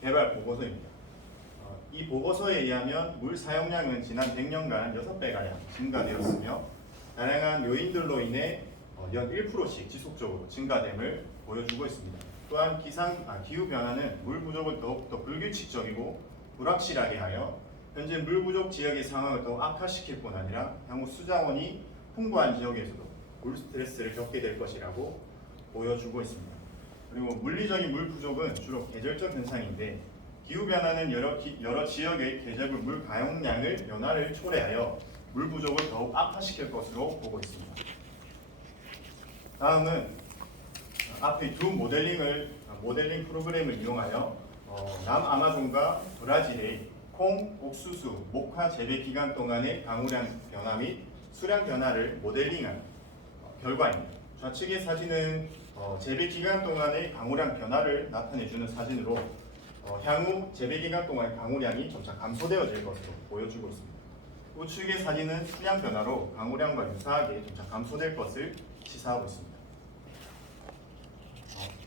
개발 보고서입니다. 이 보고서에 의하면 물 사용량은 지난 100년간 6배가량 증가되었으며 다양한 요인들로 인해 연 1%씩 지속적으로 증가됨을 보여주고 있습니다. 또한 기후변화는 물 부족을 더욱더 불규칙적이고 불확실하게 하여 현재 물 부족 지역의 상황을 더 악화시킬 뿐 아니라 향후 수자원이 풍부한 지역에서도 물 스트레스를 겪게 될 것이라고 보여주고 있습니다. 그리고 물리적인 물 부족은 주로 계절적 현상인데 기후변화는 여러 지역의 계절별 물 가용량을 변화를 초래하여 물 부족을 더욱 악화시킬 것으로 보고 있습니다. 다음은 앞의 두 모델링 프로그램을 이용하여 남아마존과 브라질의 콩, 옥수수, 목화 재배 기간 동안의 강우량 변화 및 수량 변화를 모델링한 결과입니다. 좌측의 사진은 재배 기간 동안의 강우량 변화를 나타내주는 사진으로 향후 재배 기간 동안의 강우량이 점차 감소되어질 것으로 보여주고 있습니다. 우측의 사진은 수량 변화로 강우량과 유사하게 점차 감소될 것을 시사하고 있습니다.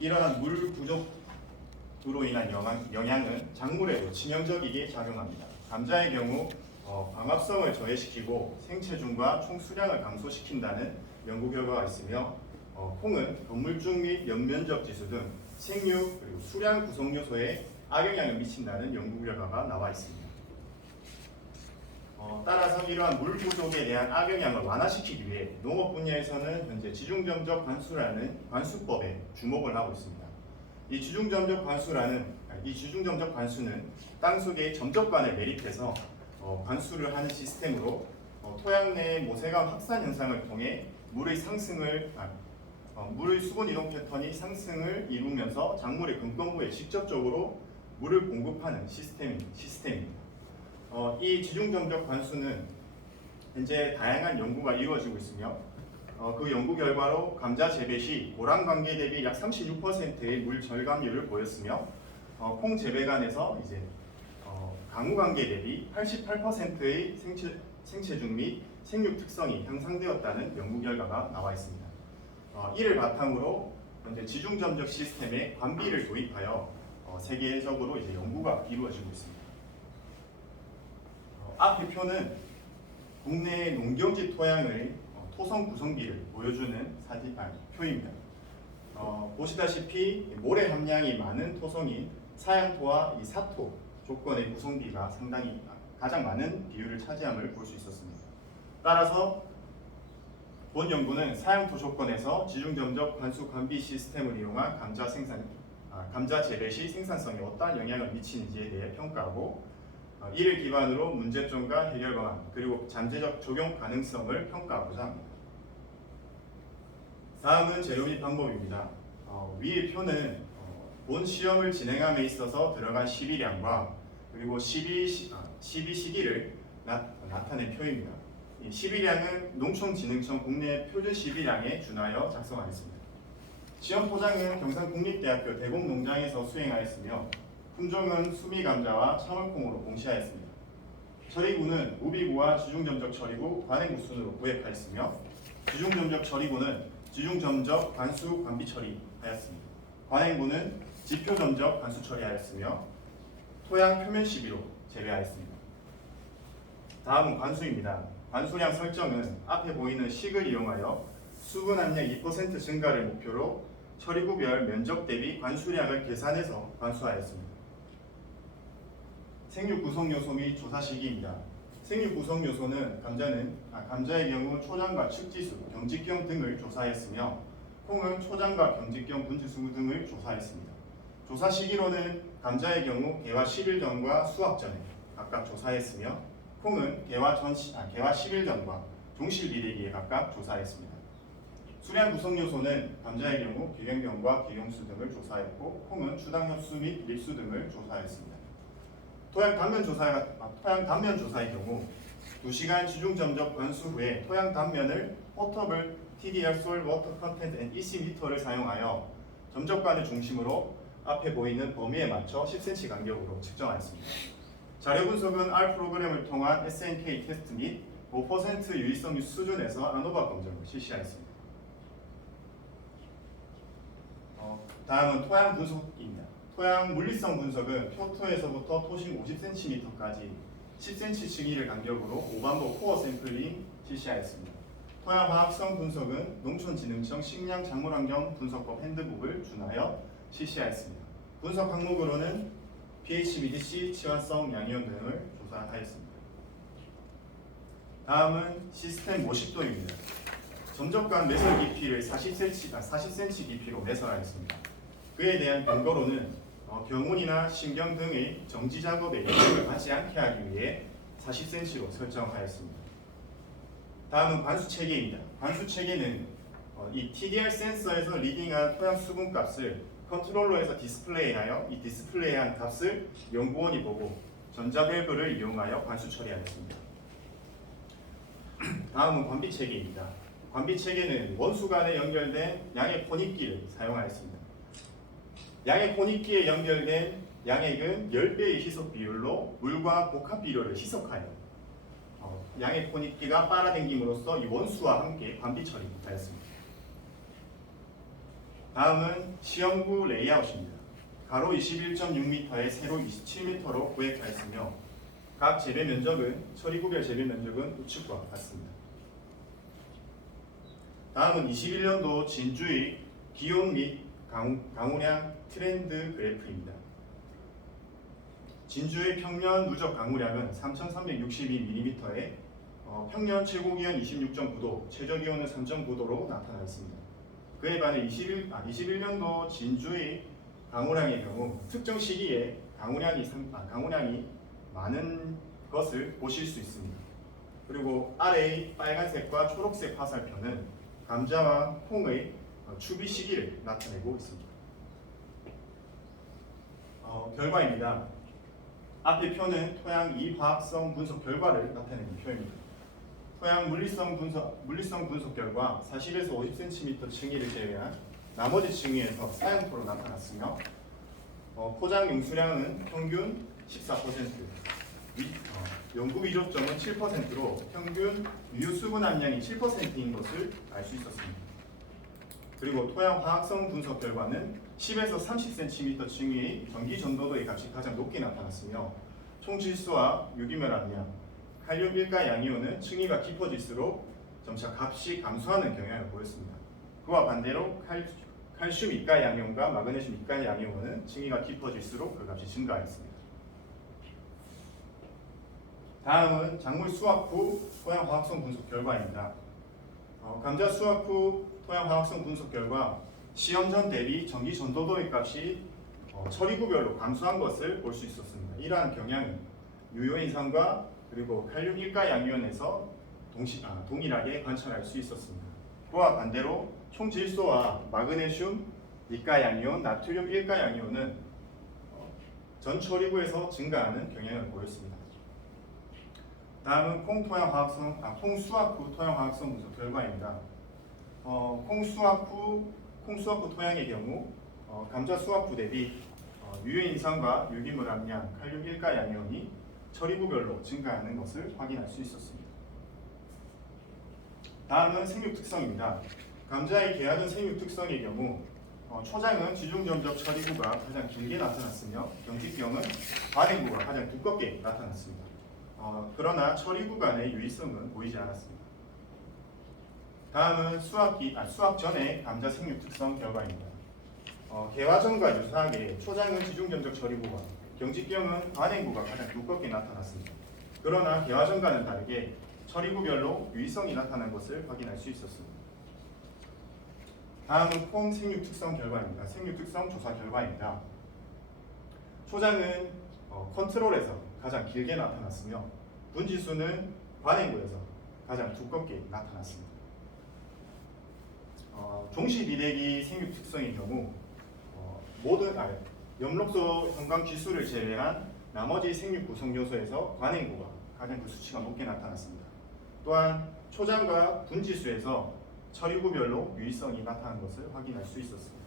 이러한 물 부족으로 인한 영향은 작물에도 치명적이게 작용합니다. 감자의 경우 광합성을 저해시키고 생체중과 총 수량을 감소시킨다는 연구 결과가 있으며 콩은 건물중 및 연면적 지수 등 생육 그리고 수량 구성 요소에 악영향을 미친다는 연구 결과가 나와 있습니다. 따라서 이러한 물 부족에 대한 악영향을 완화시키기 위해 농업 분야에서는 현재 지중점적 관수라는 관수법에 주목을 하고 있습니다. 이 지중점적 관수는 땅속에 점적관을 매립해서 관수를 하는 시스템으로 토양 내 모세감 확산 현상을 통해 물의 수분 이동 패턴이 상승을 이루면서 작물의 근권부에 직접적으로 물을 공급하는 시스템입니다. 이 지중점적 관수는 현재 다양한 연구가 이루어지고 있으며 그 연구 결과로 감자 재배 시 고랑 관계 대비 약 36%의 물 절감률을 보였으며 콩 재배관에서 이제 강우 관계 대비 88%의 생체중 및 생육 특성이 향상되었다는 연구 결과가 나와 있습니다. 이를 바탕으로 현재 지중점적 시스템에 관비를 도입하여 세계적으로 이제 연구가 이루어지고 있습니다. 앞의 표는 국내 농경지 토양의 토성 구성비를 보여주는 표입니다. 보시다시피 모래 함량이 많은 토성인 사양토와 이 사토 조건의 구성비가 가장 많은 비율을 차지함을 볼 수 있었습니다. 따라서 본 연구는 사양토 조건에서 지중점적 관수 관비 시스템을 이용한 감자 재배 시 생산성에 어떠한 영향을 미치는지에 대해 평가하고 이를 기반으로 문제점과 해결 방안 그리고 잠재적 적용 가능성을 평가하고자 합니다. 다음은 재료 및 방법입니다. 위의 표는 본 시험을 진행함에 있어서 들어간 시비량과 그리고 시비 시기를 나타낸 표입니다. 이 시비량은 농촌진흥청 국내 표준 시비량에 준하여 작성하였습니다. 시험 포장은 경상국립대학교 대곡농장에서 수행하였으며 품종은 수미감자와 참을콩으로 공시하였습니다. 처리구는 우비구와 지중점적 처리구, 관행구 순으로 구획하였으며 지중점적 처리구는 지중점적 관수 관비 처리하였습니다. 관행구는 지표점적 관수 처리하였으며 토양 표면 시비로 재배하였습니다. 다음은 관수입니다. 관수량 설정은 앞에 보이는 식을 이용하여 수분 함량 2% 증가를 목표로 처리구별 면적 대비 관수량을 계산해서 관수하였습니다. 생육 구성 요소 및 조사 시기입니다. 생육 구성 요소는 감자의 경우 초장과 측지수, 경직경 등을 조사했으며 콩은 초장과 경직경, 분지수 등을 조사했습니다. 조사 시기로는 감자의 경우 개화 10일 전과 수확 전에 각각 조사했으며 콩은 개화 10일 전과 종실 비대기에 각각 조사했습니다. 수량 구성 요소는 감자의 경우 기경경과 기경수 등을 조사했고 콩은 추당협수 및 립수 등을 조사했습니다. 토양 단면 조사의 경우 2시간 지중점적 관수 후에 토양 단면을 포터블 TDR Soil Water Content and EC미터를 사용하여 점적관을 중심으로 앞에 보이는 범위에 맞춰 10cm 간격으로 측정하였습니다. 자료 분석은 R 프로그램을 통한 SNK 테스트 및 5% 유의성 수준에서 아노바 검정을 실시하였습니다. 다음은 토양 분석입니다. 토양 물리성 분석은 표토에서부터 토심 50cm까지 10cm 층위를 간격으로 오반복 코어 샘플링 실시하였습니다. 토양 화학성 분석은 농촌진흥청 식량 작물환경 분석법 핸드북을 준하여 실시하였습니다. 분석 항목으로는 pH, BDC, 치환성, 양이온 등을 조사하였습니다. 다음은 시스템 모식도입니다. 점적관 매설 깊이를 40cm 깊이로 매설하였습니다. 그에 대한 근거로는 경운이나 신경 등의 정지 작업에 영향을 받지 않게 하기 위해 40cm로 설정하였습니다. 다음은 관수 체계입니다. 관수 체계는 이 TDR 센서에서 리딩한 토양 수분 값을 컨트롤러에서 디스플레이하여 이 디스플레이한 값을 연구원이 보고 전자밸브를 이용하여 관수 처리하였습니다. 다음은 관비 체계입니다. 관비 체계는 원수 간에 연결된 양액 혼입기를 사용하였습니다. 양액 혼입기에 연결된 양액은 10배의 희석 비율로 물과 복합 비료를 희석하여 양액 혼입기가 빨아당김으로써 이 원수와 함께 관비 처리하였습니다. 다음은 시험구 레이아웃입니다. 가로 21.6m에 세로 27m로 구획하였으며 각 재배 면적은 처리구별 재배 면적은 우측과 같습니다. 다음은 21년도 진주의 기온 및 강우량 트렌드 그래프입니다. 진주의 평년 누적 강우량은 3,362mm에 평년 최고기온 26.9도, 최저기온은 3.9도로 나타났습니다. 그에 반해 21년도 진주의 강우량의 경우 특정 시기에 강우량이 많은 것을 보실 수 있습니다. 그리고 아래의 빨간색과 초록색 화살표는 감자와 콩의 추비 시기를 나타내고 있습니다. 결과입니다. 앞의 표는 토양 이화학성 분석 결과를 나타내는 표입니다. 토양 물리성 분석 결과 40에서 50cm 층위를 제외한 나머지 층위에서 사용토로 나타났으며 포장 용수량은 평균 14%, 연구 위조점은 7%로 평균 유효 수분 함량이 7%인 것을 알 수 있었습니다. 그리고 토양 화학성 분석 결과는 10에서 30cm 층위의 전기 전도도의 값이 가장 높게 나타났으며 총 질소와 유기물 함량, 칼륨 일가 양이온은 층위가 깊어질수록 점차 값이 감소하는 경향을 보였습니다. 그와 반대로 칼슘 이가 양이온과 마그네슘 이가 양이온은 층위가 깊어질수록 그 값이 증가하였습니다. 다음은 작물 수확 후 토양 화학성 분석 결과입니다. 감자 수확 후 토양 화학성 분석 결과 시험 전 대비 전기 전도도의 값이 처리구별로 감소한 것을 볼 수 있었습니다. 이러한 경향은 유효 인상과 그리고 칼륨 일가 양이온에서 동일하게 관찰할 수 있었습니다. 그와 반대로 총 질소와 마그네슘 이가 양이온, 나트륨 일가 양이온은 전 처리구에서 증가하는 경향을 보였습니다. 다음은 콩 수확 후 토양 화학성 분석 결과입니다. 콩 수확 후 토양의 경우 감자 수확 후 대비 유효 인상과 유기물 함량, 칼륨 일가 양이온이 처리구별로 증가하는 것을 확인할 수 있었습니다. 다음은 생육 특성입니다. 감자의 개화전 생육 특성의 경우 초장은 지중점적 처리구가 가장 길게 나타났으며 경직경은 관행구가 가장 두껍게 나타났습니다. 그러나 처리구 간의 유의성은 보이지 않았습니다. 다음은 수확 전의 감자 생육 특성 결과입니다. 개화 전과 유사하게 초장은 지중점적 처리구가, 경직경은 관행구가 가장 두껍게 나타났습니다. 그러나 개화 전과는 다르게 처리구별로 유의성이 나타난 것을 확인할 수 있었습니다. 다음은 콩 생육 특성 결과입니다. 생육 특성 조사 결과입니다. 초장은 컨트롤에서 가장 길게 나타났으며 분지수는 관행구에서 가장 두껍게 나타났습니다. 종시 비대기 생육 특성의 경우 모든 엽록소 형광 지수를 제외한 나머지 생육 구성 요소에서 관행구가 가장 그 수치가 높게 나타났습니다. 또한 초장과 분지수에서 처리구별로 유의성이 나타난 것을 확인할 수 있었습니다.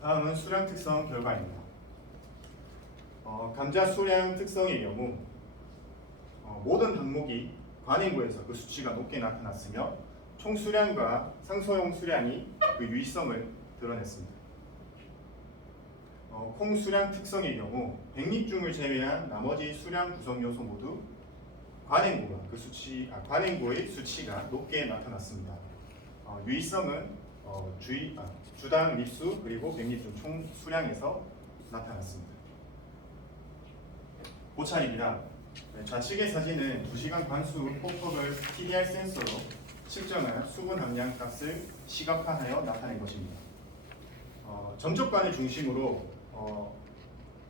다음은 수량 특성 결과입니다. 감자 수량 특성의 경우 모든 항목이 관행구에서 그 수치가 높게 나타났으며 총 수량과 상소용 수량이 그 유의성을 드러냈습니다. 콩 수량 특성의 경우 백립중을 제외한 나머지 수량 구성 요소 모두 관행고가 관행고의 수치가 높게 나타났습니다. 유의성은 주당 립수 그리고 백립중 총 수량에서 나타났습니다. 고찰입니다. 좌측의 사진은 2시간 관수 폭폭을 TDR 센서로 측정한 수분 함량 값을 시각화하여 나타낸 것입니다. 점적관을 중심으로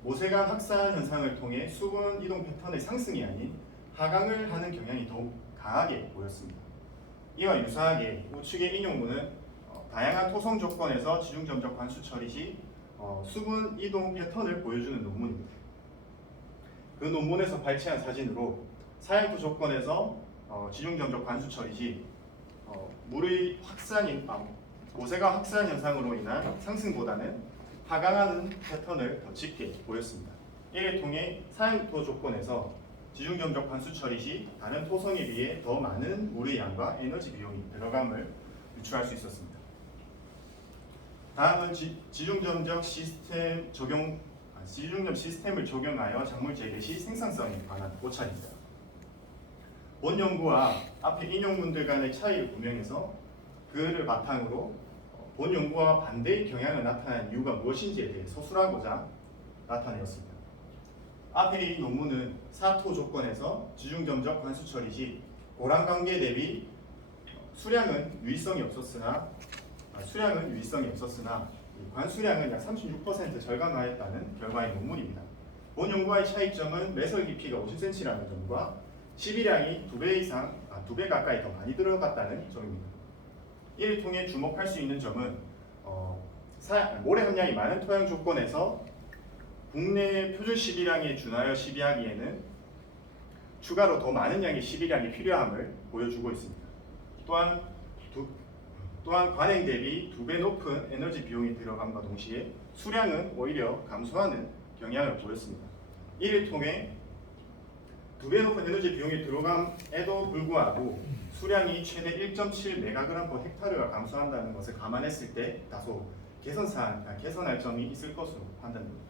모세관 확산 현상을 통해 수분 이동 패턴의 상승이 아닌 하강을 하는 경향이 더욱 강하게 보였습니다. 이와 유사하게 우측의 인용문은 다양한 토성 조건에서 지중점적 관수 처리 시 수분 이동 패턴을 보여주는 논문입니다. 그 논문에서 발췌한 사진으로 사양토 조건에서 지중점적 관수 처리 시 물의 모세관 확산 현상으로 인한 상승보다는 하강하는 패턴을 더 짙게 보였습니다. 이를 통해 사양토 조건에서 지중점적 관수 처리 시 다른 토성에 비해 더 많은 물의 양과 에너지 비용이 들어감을 유추할 수 있었습니다. 다음은 지중점적 시스템을 적용하여 작물 재배 시 생산성에 관한 고찰입니다. 본 연구와 앞에 인용문들 간의 차이를 분명해서 그를 바탕으로 본 연구와 반대의 경향을 나타낸 이유가 무엇인지에 대해 서술하고자 나타내었습니다. 앞에 이 논문은 사토 조건에서 지중점적 관수 처리 시 고랑 관계 대비 수량은 유의성이 없었으나 관수량은 약 36% 절감하였다는 결과의 논문입니다. 본 연구와의 차이점은 매설 깊이가 50cm라는 점과 시비량이 2배 가까이 더 많이 들어갔다는 점입니다. 이를 통해 주목할 수 있는 점은 모래 함량이 많은 토양 조건에서 국내 표준 시비량에 준하여 시비하기에는 추가로 더 많은 양의 시비량이 필요함을 보여주고 있습니다. 또한 관행 대비 2배 높은 에너지 비용이 들어감과 동시에 수량은 오히려 감소하는 경향을 보였습니다. 이를 통해 2배 높은 에너지 비용이 들어감에도 불구하고 수량이 최대 1.7메가그램/헥타르가 감소한다는 것을 감안했을 때 다소 개선할 점이 있을 것으로 판단됩니다.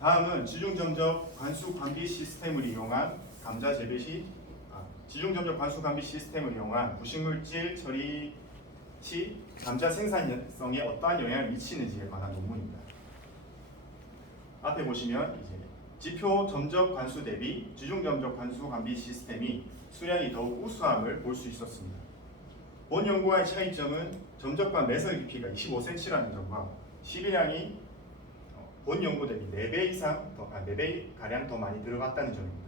다음은 지중점적 관수 관비 시스템을 이용한 감자 재배 시 지중점적 관수 관비 시스템을 이용한 부식물질 처리 시 감자 생산성에 어떠한 영향을 미치는지에 관한 논문입니다. 앞에 보시면 지표 점적 관수 대비 지중점적 관수 관비 시스템이 수량이 더욱 우수함을 볼 수 있었습니다. 본 연구와의 차이점은 점적관 매설 깊이가 25cm라는 점과 시비량이 본 연구 대비 4배 가량 더 많이 들어갔다는 점입니다.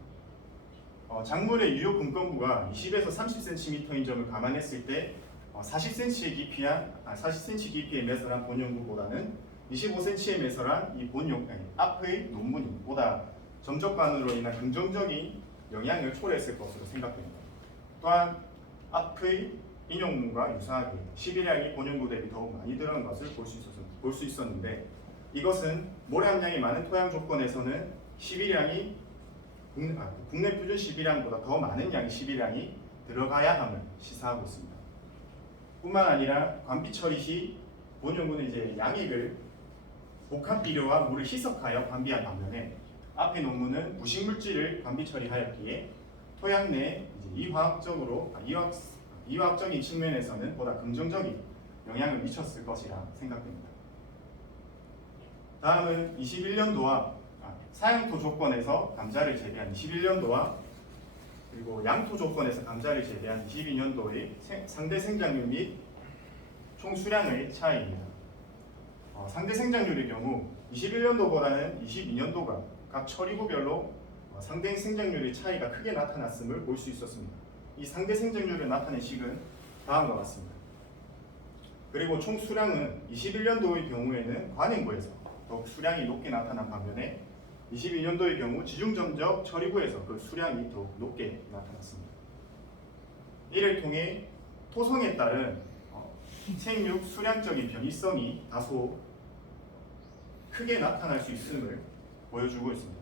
작물의 유효 금권부가 20에서 30cm인 점을 감안했을 때 40cm 깊이의 매설한 본 연구보다는 25cm의 매설한 이 앞의 논문이 보다 점적관으로 인한 긍정적인 영향을 초래했을 것으로 생각됩니다. 또한 앞의 인용문과 유사하게 시비량이 본 연구 대비 더욱 많이 들어간 것을 볼 수 있었는데 이것은 모래 함량이 많은 토양 조건에서는 시비량이 국내 표준 시비량보다 더 많은 양의 시비량이 들어가야 함을 시사하고 있습니다. 뿐만 아니라 관비 처리 시 본 연구는 양액을 복합 비료와 물을 희석하여 관비한 반면에 앞의 논문은 부식물질을 관비 처리하였기에 토양 내 이화학적인 측면에서는 보다 긍정적인 영향을 미쳤을 것이라 생각됩니다. 다음은 21년도와 사양토 조건에서 감자를 재배한 21년도와 그리고 양토 조건에서 감자를 재배한 22년도의 상대 생장률 및 총 수량의 차이입니다. 상대 생장률의 경우 21년도보다는 22년도가 각 처리구별로 상대 생장률의 차이가 크게 나타났음을 볼 수 있었습니다. 이 상대 생장률을 나타낸 식은 다음과 같습니다. 그리고 총 수량은 21년도의 경우에는 관행구에서 더욱 수량이 높게 나타난 반면에 22년도의 경우 지중점적 처리구에서 그 수량이 더욱 높게 나타났습니다. 이를 통해 토성에 따른 생육 수량적인 변이성이 다소 크게 나타날 수 있음을 보여주고 있습니다.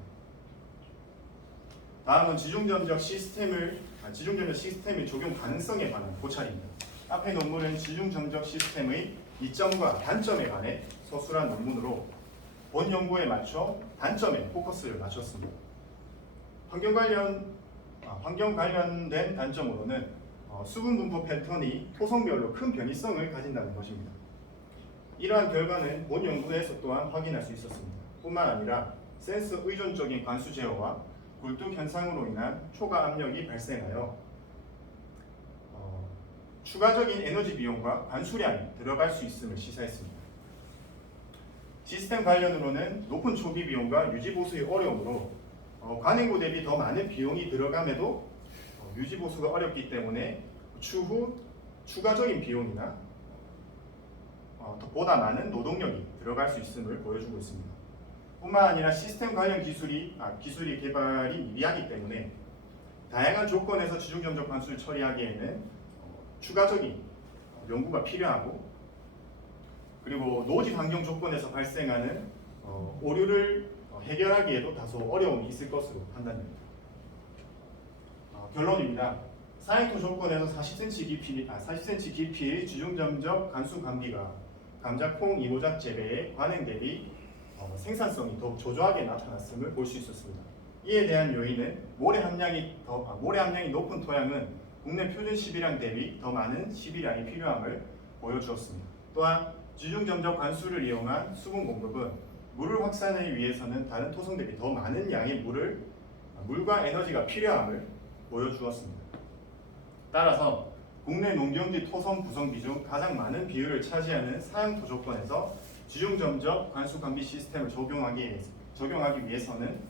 다음은 지중점적 시스템의 적용 가능성에 관한 고찰입니다. 앞의 논문은 지중점적 시스템의 이점과 단점에 관해 서술한 논문으로 본 연구에 맞춰 단점에 포커스를 맞췄습니다. 환경 관련된 단점으로는 수분 분포 패턴이 토성별로 큰 변이성을 가진다는 것입니다. 이러한 결과는 본 연구에서 또한 확인할 수 있었습니다. 뿐만 아니라 센서 의존적인 관수 제어와 굴뚝 현상으로 인한 초과 압력이 발생하여 추가적인 에너지 비용과 관수량이 들어갈 수 있음을 시사했습니다. 시스템 관련으로는 높은 초기 비용과 유지 보수의 어려움으로 관행고 대비 더 많은 비용이 들어감에도 유지 보수가 어렵기 때문에 추후 추가적인 비용이나 보다 많은 노동력이 들어갈 수 있음을 보여주고 있습니다. 뿐만 아니라 시스템 관련 기술이 개발이 미비하기 때문에 다양한 조건에서 지중점적 관수를 처리하기에는 추가적인 연구가 필요하고, 그리고 노지 환경 조건에서 발생하는 오류를 해결하기에도 다소 어려움이 있을 것으로 판단됩니다. 결론입니다. 사양토 조건에서 40cm 깊이의 지중점적 관수 감비가 감자, 콩, 이모작 재배의 관행 대비 생산성이 더욱 저조하게 나타났음을 볼 수 있었습니다. 이에 대한 요인은 모래 함량이 높은 토양은 국내 표준 시비량 대비 더 많은 시비량이 필요함을 보여주었습니다. 또한 지중점적 관수를 이용한 수분 공급은 물을 확산하기 위해서는 다른 토성 대비 더 많은 양의 물과 에너지가 필요함을 보여주었습니다. 따라서 국내 농경지 토성 구성 비중 가장 많은 비율을 차지하는 사양토 조건에서 지중점적 관수 감비 시스템을 적용하기 위해서는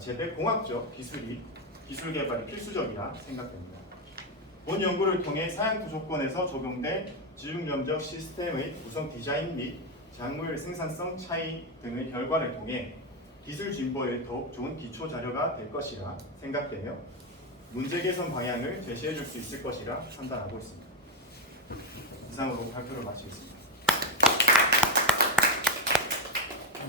재배 공학적 기술 개발이 필수적이라 생각됩니다. 본 연구를 통해 사양토 조건에서 적용된 지중점적 시스템의 구성 디자인 및 작물 생산성 차이 등의 결과를 통해 기술 진보에 더욱 좋은 기초 자료가 될 것이라 생각되며 문제 개선 방향을 제시해 줄 수 있을 것이라 판단하고 있습니다. 이상으로 발표를 마치겠습니다.